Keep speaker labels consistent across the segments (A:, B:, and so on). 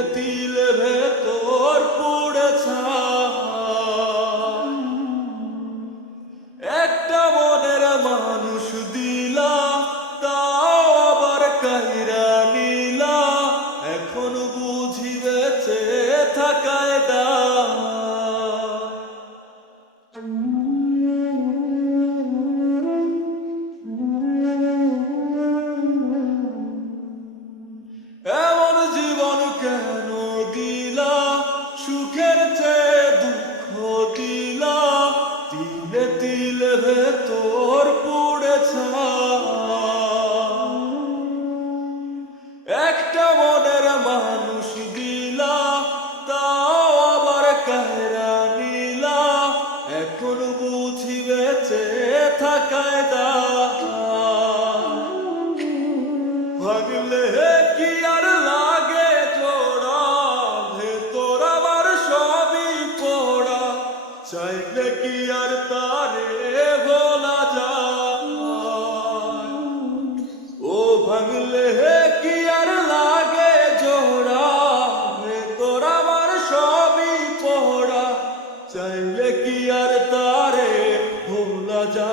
A: let me Devetiyle ve থাকায় দা ভাগলে কি আর লাগে আবার চাইলে কি আর তা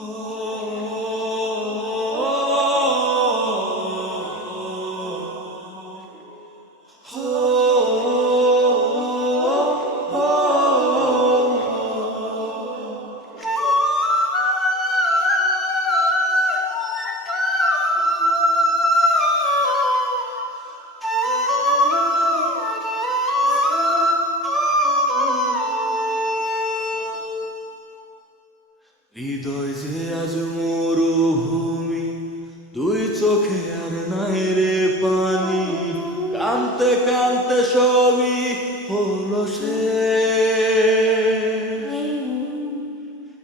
A: Oh. চোখে আর নাই রে পানি। কানতে কানতে সবই হলো সে।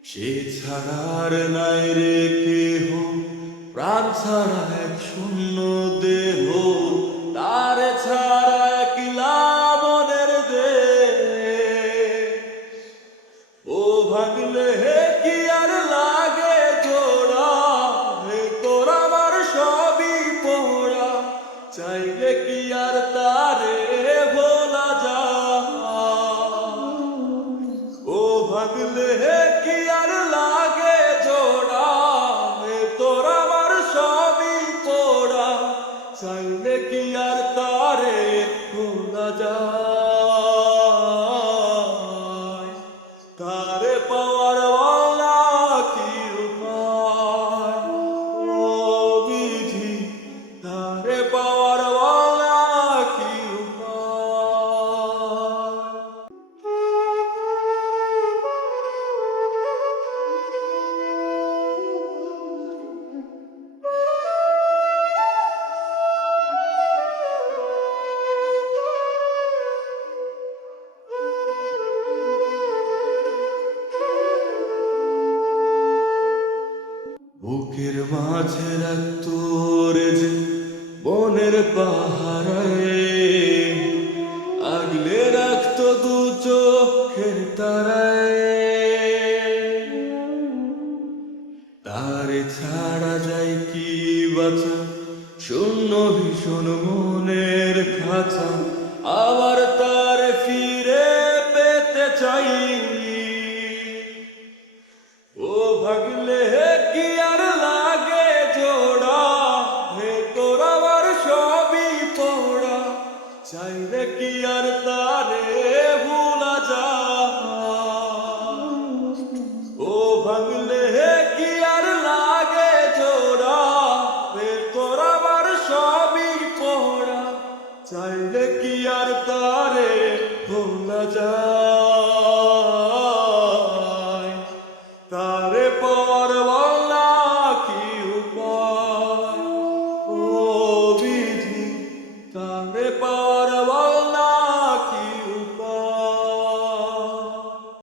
A: সে ছাড়ার নাই রে কেহ, প্রাণ ছাড়া এক শূন্য Tchau. বুকের মাঝে রাখতোর যে বনের পাহারে আগলে রাখতো দু চোখের তারায়। তার ছাড়া যায় কি বাঁচা? শূন্য ভীষণ মনের খাঁচা। আবার তার ফিরে পেতে চাই। ও ভাগলে হে চাইলে কি আর তারে ভোলা যায়?